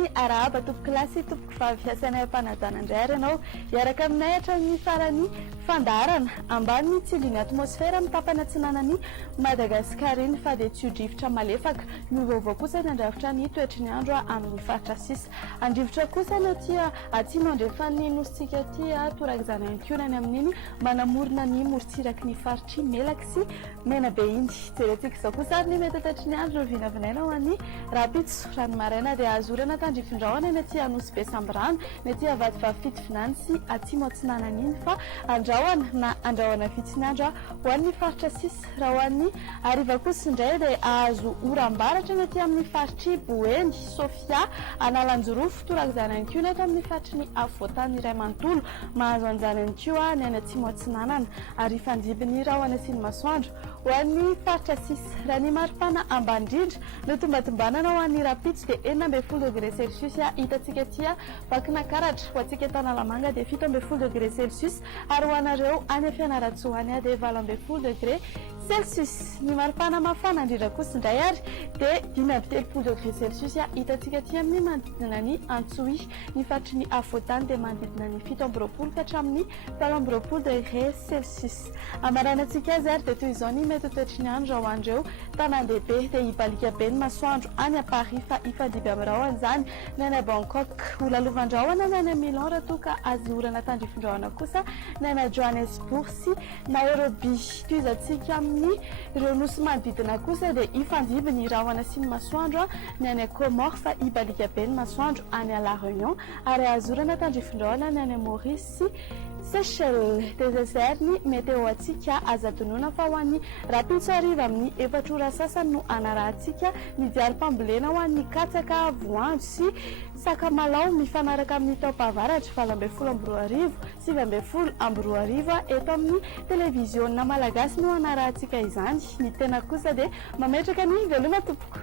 sy arahaba tompoko lasy tompoko fahafiasanay mpanadana ianao iaraka aminay hatramin'ny farany fandarana ambany tsiliny atmosfera mitapana tsinanany Madagascar iny fa dia tsy hodrivotra malefaka miovaova kosa ny andrafitra ny toetry ny andro amin'ny faritra sisa andrivotra kosa ny atsimo andrefany nositsika ty torak'izany ankonany amin'iny manamorona ny morotsiraky ny faritry melaka sy mena be iny jerentsika izao kosa ary ny mety toetry ny andro no vinavinaina ho an'ny rapitso ranomaraina dia azorana tandrifindrahona eny aty anosy be sambrano ny aty avadivavifitovinany sy atsimo atsinanany iny fa andrahoana na andrahoana vitsiny andro ho an'ny faritra sisa raha ho an'ny ariva kosa indray dia ahazo oram-baratra ny aty amin'ny faritry boeny sofia analanjorofo torak'izany ankoa neto amin'ny faritry ny avoatany iray manontolo mahazo an'izany ankoa ny any atsimo atsinanana ary fandibiny raha ho any asiny masoandro ho an'ny faritra sisa raha ny maripana ambandrindra no tombatombanana ho an'ny rapitso dia 12°C hitantsika tia vakina karatra ho antsika Tanalamanga dia 17°C ary ho anareo any Fianarantsoany dia 12°C ny maripana mafana indrindra kosa indray ary dia 13°C hitantsika tia amin'ny manodidina ny Antsohi ny faritry ny avoatany dia manodidina ny 17 ka hatramin'ny 17°C amaranantsika azy ary dia toy izao ny mety toetry ny andro raha ho andreo tanàn-dehibe dia hibalika be ny masoandro any a Paris fa hifandiby amin'irahoana izany ny any a Bangkok holalovandrahoana ny any a Milan raha toa ka azy orana tandrifindrahoana kosa ny any a Johannesburg sy Nairobi toy izantsika amin'ny ireo nosy manodidina kosa dia hifandiby ny rahoana sy ny masoandro ny any a Comore fa hibalika be ny masoandro any a La Réunion ary azy orana tandrifindrahoana ny any a Maurice sy Seychelles dia zay ny meteo atsika azatonona fa ho an'ny rapitso ariva amin'ny 4 ora sasany no anarahantsika ny diarim-pambolena ho an'ny katsaka voanjo sy sakamalao mifanaraka amin'ny taompahavaratra 7 sy 20 eto amin'ny televiziona malagasy no anarahantsika izany ny tena kosa dia mametraka ny veloma tompoko